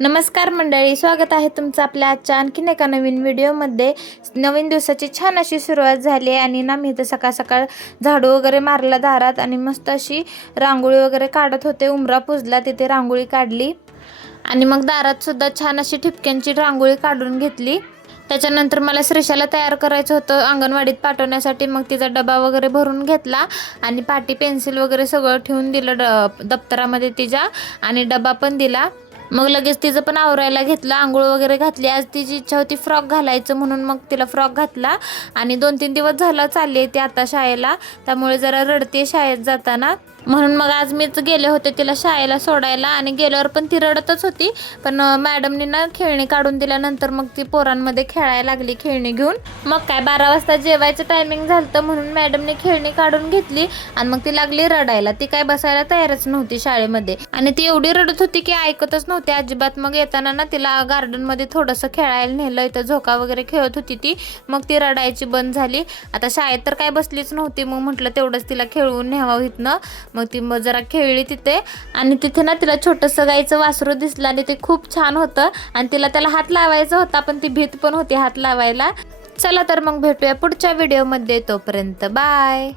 नमस्कार मंडळी, स्वागत आहे तुमचं आपल्या आजच्या आणखीन एका नवीन व्हिडिओमध्ये। नवीन दिवसाची छान अशी सुरुवात झाली आणि ना मी तर सकाळ सकाळ झाडू वगैरे मारला दारात आणि मस्त अशी रांगोळी वगैरे काढत होते। उंबरा पुजला, तिथे रांगोळी काढली आणि मग दारात सुद्धा छान अशी ठिपक्यांची रांगोळी काढून घेतली। त्याच्यानंतर मला श्रीशाला तयार करायचं होतं अंगणवाडीत पाठवण्यासाठी। मग तिचा डबा वगैरे भरून घेतला आणि पाटी पेन्सिल वगैरे सगळं ठेवून दिलं दप्तरामध्ये तिच्या आणि डबा पण दिला। मग लगेच तिचं पण आवरायला घेतलं, आंघोळ वगैरे घातली। आज तिची इच्छा होती फ्रॉक घालायचं म्हणून मग तिला फ्रॉक घातला आणि 2-3 दिवस झालं चालली ती आता शाळेला, त्यामुळे जरा रडते शाळेत जाताना। म्हणून मग आज मीच गेले होते तिला शाळेला सोडायला आणि गेल्यावर पण ती रडतच होती, पण मॅडमनी ना खेळणी काढून दिल्यानंतर मग ती पोरांमध्ये खेळायला लागली खेळणी घेऊन। मग काय 12 वाजता जेवायचं टायमिंग झालं म्हणून मॅडमने खेळणी काढून घेतली आणि मग ती लागली रडायला। ती काय बसायला तयारच नव्हती शाळेमध्ये आणि ती एवढी रडत होती की ऐकतच नव्हती अजिबात। मग येताना ना तिला गार्डनमध्ये थोडंसं खेळायला नेलं, इथं झोका वगैरे खेळत होती ती। मग ती रडायची बंद झाली। आता शाळेत तर काय बसलीच नव्हती, मग म्हटलं तेवढंच तिला खेळवून न्यावं इथनं। मग ती जरा खेळली तिथे आणि तिथे ना तिला छोटंसं गाईचं वासरू दिसलं आणि ते खूप छान होतं आणि तिला त्याला हात लावायचा होता, पण ती भीत पण होती हात लावायला। चला तर मग भेटूया पुढच्या व्हिडिओमध्ये, तोपर्यंत बाय।